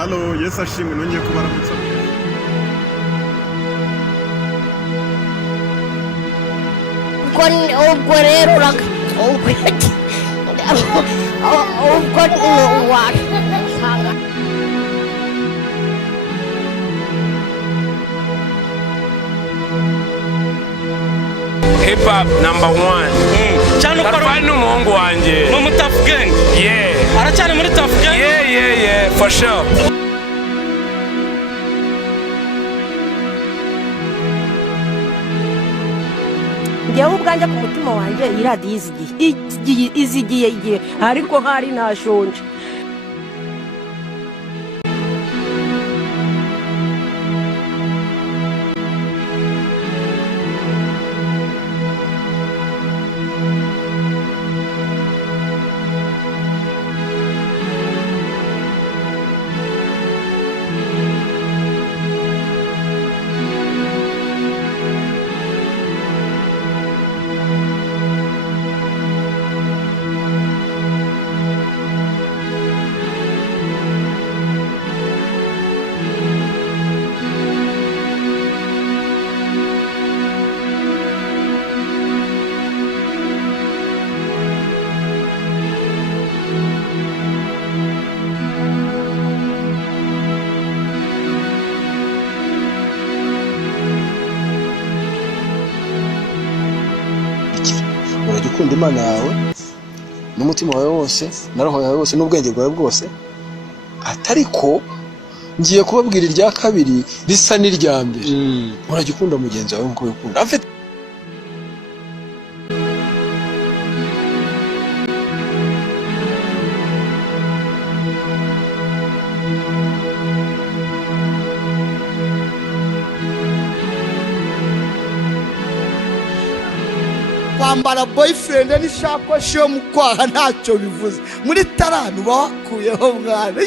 Halo, Yesu ashimwe nongeye kubaramutsa. Ubwo rero Hip hop #1. Cyane Karfani umuhungu wanje. Mu Tough Gang. Yeah. Aracyari muri Tough Gang. Yeah, for sure. Ngewe ubwanjye ku mutima wanjye iradiyo izigiye ariko hari nashonje. Urajya ukunda Imana yawe n'umutima wawe wose na roho yawe wose n'ubwenge bwawe bwose, atariko ngiye kubabwira irya kabiri risa n'irya mbere. Urajya ukunda mugenzi wawe nk'uko wikunda. Kwambara boyfriend n'ishakoshi yo mu kwaha ntacyo bivuze. Muri taranu bakuyeho mwana.